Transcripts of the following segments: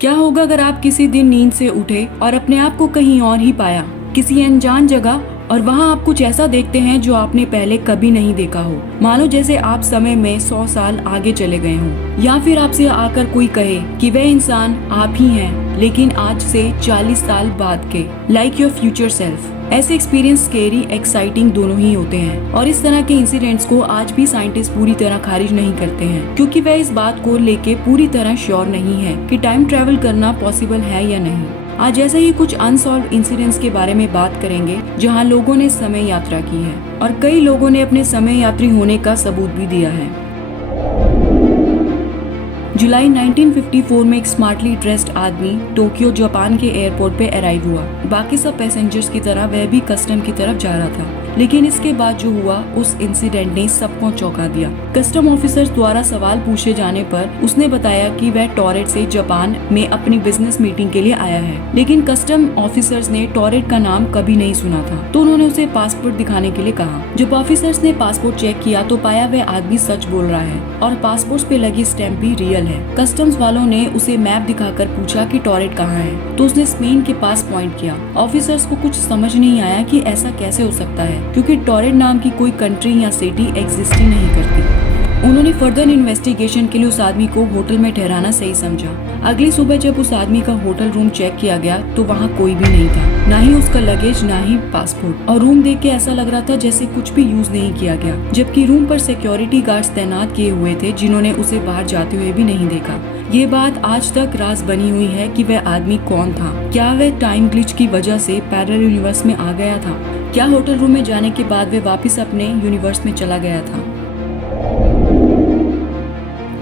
क्या होगा अगर आप किसी दिन नींद से उठे और अपने आप को कहीं और ही पाया, किसी अनजान जगह, और वहाँ आप कुछ ऐसा देखते हैं जो आपने पहले कभी नहीं देखा हो। मानो जैसे आप समय में 100 साल आगे चले गए हों, या फिर आपसे आकर कोई कहे कि वह इंसान आप ही हैं, लेकिन आज से 40 साल बाद के, लाइक योर फ्यूचर सेल्फ। ऐसे एक्सपीरियंस स्केरी, एक्साइटिंग दोनों ही होते हैं, और इस तरह के इंसिडेंट्स को आज भी साइंटिस्ट पूरी तरह खारिज नहीं करते हैं, क्योंकि वह इस बात को लेके पूरी तरह श्योर नहीं है कि टाइम ट्रेवल करना पॉसिबल है या नहीं। आज ऐसे ही कुछ अनसॉल्व इंसिडेंट्स के बारे में बात करेंगे जहां लोगों ने समय यात्रा की है, और कई लोगों ने अपने समय यात्री होने का सबूत भी दिया है। जुलाई 1954 में एक स्मार्टली ड्रेस्ड आदमी टोक्यो जापान के एयरपोर्ट पे अराइव हुआ। बाकी सब पैसेंजर्स की तरह वह भी कस्टम की तरफ जा रहा था, लेकिन इसके बाद जो हुआ उस इंसिडेंट ने सबको चौंका दिया। कस्टम ऑफिसर्स द्वारा सवाल पूछे जाने पर उसने बताया कि वह टोरेट से जापान में अपनी बिजनेस मीटिंग के लिए आया है, लेकिन कस्टम ऑफिसर्स ने टोरेट का नाम कभी नहीं सुना था, तो उन्होंने उसे पासपोर्ट दिखाने के लिए कहा। जब ऑफिसर्स ने पासपोर्ट चेक किया तो पाया वह आदमी सच बोल रहा है और पासपोर्ट पे लगी स्टैम्प भी रियल है। कस्टम्स वालों ने उसे मैप दिखाकर पूछा कि टोरेट कहाँ है, तो उसने स्पेन के पास पॉइंट किया। ऑफिसर्स को कुछ समझ नहीं आया कि ऐसा कैसे हो सकता है, क्योंकि टोरेट नाम की कोई कंट्री या सिटी एग्जिस्ट ही नहीं करती। उन्होंने फर्दर इन्वेस्टिगेशन के लिए उस आदमी को होटल में ठहराना सही समझा। अगली सुबह जब उस आदमी का होटल रूम चेक किया गया तो वहाँ कोई भी नहीं था, ना ही उसका लगेज, ना ही पासपोर्ट, और रूम देख के ऐसा लग रहा था जैसे कुछ भी यूज नहीं किया गया, जबकि रूम पर सिक्योरिटी गार्ड्स तैनात किए हुए थे जिन्होंने उसे बाहर जाते हुए भी नहीं देखा। ये बात आज तक राज बनी हुई है कि वह आदमी कौन था। क्या वह टाइम ग्लिच की वजह से पैरेलल यूनिवर्स में आ गया था? क्या होटल रूम में जाने के बाद वह वापस अपने यूनिवर्स में चला गया था?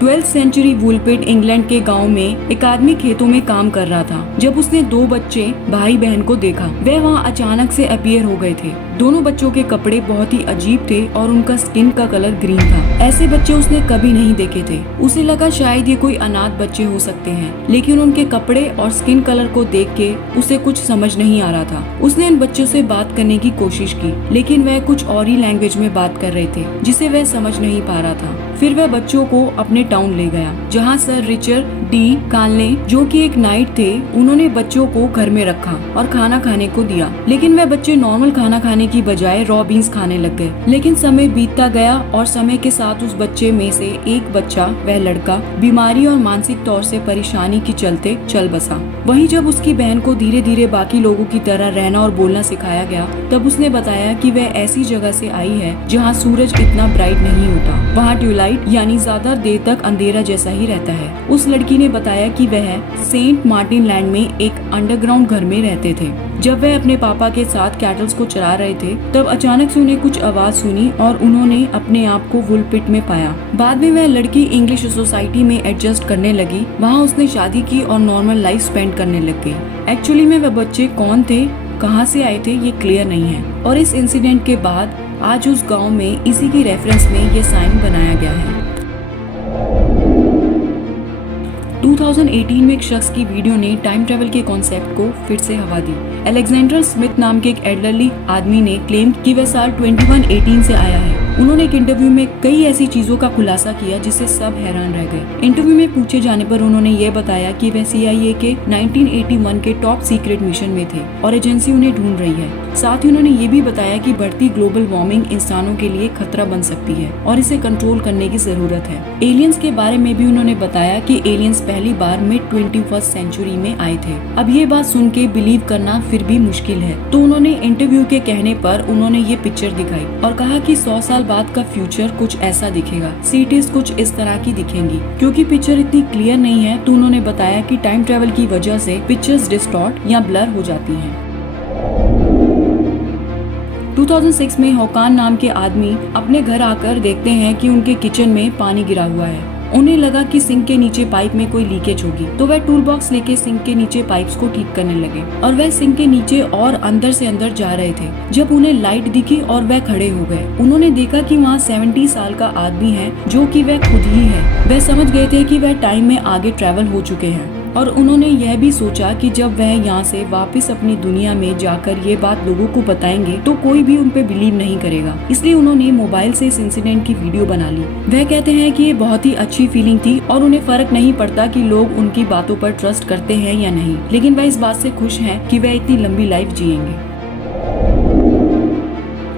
12th सेंचुरी वुलपिट इंग्लैंड के गांव में एक आदमी खेतों में काम कर रहा था जब उसने दो बच्चे भाई बहन को देखा। वह वहां अचानक से अपीयर हो गए थे। दोनों बच्चों के कपड़े बहुत ही अजीब थे और उनका स्किन का कलर ग्रीन था। ऐसे बच्चे उसने कभी नहीं देखे थे। उसे लगा शायद ये कोई अनाथ बच्चे हो सकते हैं, लेकिन उनके कपड़े और स्किन कलर को देख के उसे कुछ समझ नहीं आ रहा था। उसने इन बच्चों से बात करने की कोशिश की, लेकिन वह कुछ और ही लैंग्वेज में बात कर रहे थे जिसे वह समझ नहीं पा रहा था। फिर वह बच्चों को अपने टाउन ले गया, जहाँ सर रिचर्ड डी काल्ने, जो कि एक नाइट थे, उन्होंने बच्चों को घर में रखा और खाना खाने को दिया। लेकिन वह बच्चे नॉर्मल खाना खाने की बजाय रॉ बीन्स खाने लग गए। लेकिन समय बीतता गया और समय के साथ उस बच्चे में से एक बच्चा, वह लड़का, बीमारी और मानसिक तौर से परेशानी के चलते चल बसा। वहीं जब उसकी बहन को धीरे धीरे बाकी लोगों की तरह रहना और बोलना सिखाया गया, तब उसने बताया कि वह ऐसी जगह से आई है जहाँ सूरज इतना ब्राइट नहीं होता, वहाँ ट्यूलाइट यानी ज्यादा देर तक अंधेरा जैसा ही रहता है। उस लड़की ने बताया कि वह सेंट मार्टिन लैंड में एक अंडरग्राउंड घर में रहते थे। जब वह अपने पापा के साथ कैटल्स को चरा रहे थे, तब अचानक से उन्हें कुछ आवाज सुनी और उन्होंने अपने आप को वुलपिट में पाया। बाद में वह लड़की इंग्लिश सोसाइटी में एडजस्ट करने लगी। वहाँ उसने शादी की और नॉर्मल लाइफ स्पेंड करने लग गई। एक्चुअली में वह बच्चे कौन थे, कहाँ से आए थे, ये क्लियर नहीं है। और इस इंसिडेंट के बाद आज उस गांव में इसी की रेफरेंस में ये साइन बनाया गया है। 2018 में एक शख्स की वीडियो ने टाइम ट्रेवल के कॉन्सेप्ट को फिर से हवा दी। अलेक्जेंडर स्मिथ नाम के एक एल्डरली आदमी ने क्लेम कि वह साल 2118 से आया है। उन्होंने एक इंटरव्यू में कई ऐसी चीजों का खुलासा किया जिससे सब हैरान रह गए। इंटरव्यू में पूछे जाने पर उन्होंने ये बताया कि वह CIA के 1981 के टॉप सीक्रेट मिशन में थे और एजेंसी उन्हें ढूंढ रही है। साथ ही उन्होंने ये भी बताया कि बढ़ती ग्लोबल वार्मिंग इंसानों के लिए खतरा बन सकती है और इसे कंट्रोल करने की जरूरत है। एलियंस के बारे में भी उन्होंने बताया कि एलियंस पहली बार मिड 21st सेंचुरी में आए थे। अब ये बात सुन के बिलीव करना फिर भी मुश्किल है, तो उन्होंने इंटरव्यू के कहने पर उन्होंने ये पिक्चर दिखाई और कहा कि 100 साल बाद का फ्यूचर कुछ ऐसा दिखेगा, सिटीज कुछ इस तरह की दिखेंगी। क्योंकि पिक्चर इतनी क्लियर नहीं है, तो उन्होंने बताया कि टाइम ट्रेवल की वजह से पिक्चर्स डिस्टॉर्ट या ब्लर हो जाती हैं। 2006 में होकान नाम के आदमी अपने घर आकर देखते हैं कि उनके किचन में पानी गिरा हुआ है। उन्हें लगा कि सिंक के नीचे पाइप में कोई लीकेज होगी, तो वह टूल बॉक्स लेके सिंक के नीचे पाइप्स को ठीक करने लगे और वह सिंक के नीचे और अंदर से अंदर जा रहे थे जब उन्हें लाइट दिखी और वह खड़े हो गए। उन्होंने देखा कि वहाँ 70 साल का आदमी है जो कि वह खुद ही है। वह समझ गए थे कि वह टाइम में आगे ट्रेवल हो चुके हैं। और उन्होंने यह भी सोचा कि जब वह यहाँ से वापस अपनी दुनिया में जाकर ये बात लोगों को बताएंगे तो कोई भी उन पे बिलीव नहीं करेगा। इसलिए उन्होंने मोबाइल से इस इंसिडेंट की वीडियो बना ली। वह कहते हैं कि ये बहुत ही अच्छी फीलिंग थी और उन्हें फर्क नहीं पड़ता कि लोग उनकी बातों पर ट्रस्ट करते हैं या नहीं, लेकिन वह इस बात से खुश हैं कि वह इतनी लंबी लाइफ जिएंगे।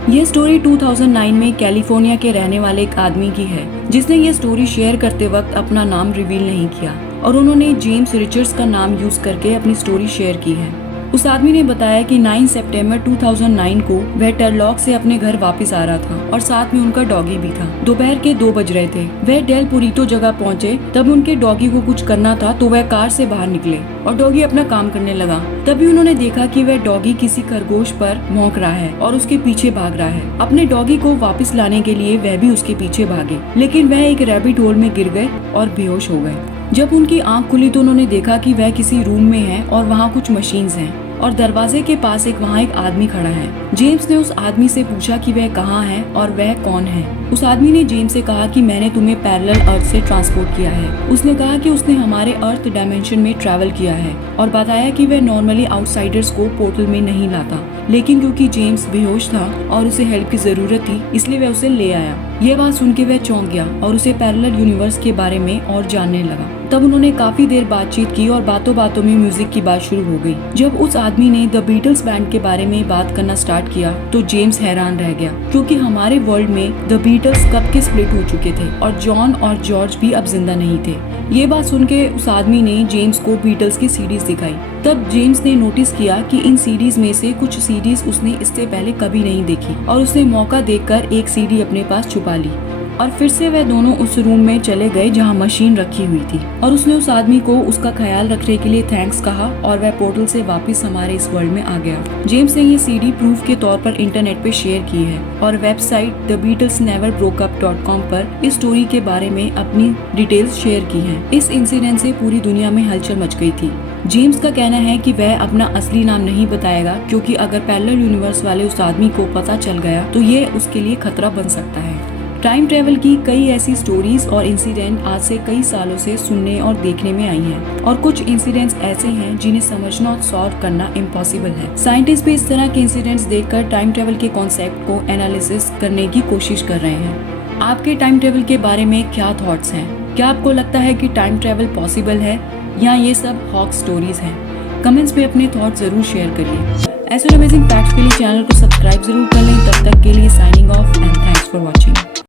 ये स्टोरी 2009 में कैलिफोर्निया के रहने वाले एक आदमी की है, जिसने ये स्टोरी शेयर करते वक्त अपना नाम रिवील नहीं किया और उन्होंने जेम्स रिचर्ड्स का नाम यूज करके अपनी स्टोरी शेयर की है। उस आदमी ने बताया कि 9 सितंबर 2009 को वह टर्लॉक से अपने घर वापस आ रहा था और साथ में उनका डॉगी भी था। दोपहर के 2 बज रहे थे। वह डेल पुरीतो जगह पहुंचे। तब उनके डॉगी को कुछ करना था तो वह कार से बाहर निकले और डॉगी अपना काम करने लगा। तभी उन्होंने देखा कि वह डॉगी किसी खरगोश पर भौंक रहा है और उसके पीछे भाग रहा है। अपने डॉगी को वापस लाने के लिए वह भी उसके पीछे भागे, लेकिन वह एक रैबिट होल में गिर गए और बेहोश हो गए। जब उनकी आंख खुली तो उन्होंने देखा कि वह किसी रूम में है और वहाँ कुछ मशीन्स हैं और दरवाजे के पास वहाँ एक आदमी खड़ा है। जेम्स ने उस आदमी से पूछा कि वह कहाँ है और वह कौन है। उस आदमी ने जेम्स से कहा कि मैंने तुम्हें पैरेलल अर्थ से ट्रांसपोर्ट किया है। उसने कहा कि उसने हमारे अर्थ डायमेंशन में ट्रैवल किया है और बताया कि वह नॉर्मली आउटसाइडर्स को पोर्टल में नहीं लाता, लेकिन क्योंकि जेम्स बेहोश था और उसे हेल्प की जरूरत थी इसलिए वह उसे ले आया। ये बात सुन के वह चौंक गया और उसे पैरेलल यूनिवर्स के बारे में और जानने लगा। तब उन्होंने काफी देर बातचीत की और बातों बातों में म्यूजिक की बात शुरू हो गई। जब उस आदमी ने द बीटल्स बैंड के बारे में बात करना स्टार्ट किया तो जेम्स हैरान रह गया, क्योंकि हमारे वर्ल्ड में द बीटल्स कब के स्प्लिट हो चुके थे और जॉन और जॉर्ज भी अब जिंदा नहीं थे। ये बात सुन के उस आदमी ने जेम्स को बीटल्स की सीडीज दिखाई। तब जेम्स ने नोटिस किया कि इन सीडीज में से कुछ सीडीज उसने इससे पहले कभी नहीं देखी और उसने मौका देखकर एक सीडी अपने पास छुपा ली और फिर से वह दोनों उस रूम में चले गए जहां मशीन रखी हुई थी और उसने उस आदमी को उसका ख्याल रखने के लिए थैंक्स कहा और वह पोर्टल से वापस हमारे इस वर्ल्ड में आ गया। जेम्स ने ये सीडी प्रूफ के तौर पर इंटरनेट पे शेयर की है और वेबसाइट thebeatlesneverbrokeUp.com पर इस स्टोरी के बारे में अपनी डिटेल्स शेयर की है। इस इंसिडेंट से पूरी दुनिया में हलचल मच गई थी। जेम्स का कहना है कि वह अपना असली नाम नहीं बताएगा, क्योंकि अगर पैरेलल यूनिवर्स वाले उस आदमी को पता चल गया तो ये उसके लिए खतरा बन सकता है। टाइम ट्रेवल की कई ऐसी स्टोरीज और इंसिडेंट आज से कई सालों से सुनने और देखने में आई हैं और कुछ इंसिडेंट्स ऐसे हैं जिन्हें समझना और सॉल्व करना इम्पॉसिबल है। साइंटिस्ट भी इस तरह के इंसिडेंट्स देखकर टाइम ट्रेवल के कॉन्सेप्ट को एनालिसिस करने की कोशिश कर रहे हैं। आपके टाइम ट्रेवल के बारे में क्या थॉट्स हैं? क्या आपको लगता है कि टाइम ट्रेवल पॉसिबल है या ये सब हॉक स्टोरीज हैं? कमेंट्स में अपने थॉट्स जरूर शेयर करिए। ऐसे अमेजिंग फैक्ट्स के लिए चैनल को सब्सक्राइब जरूर कर लें। तब तक के लिए signing off and thanks for watching.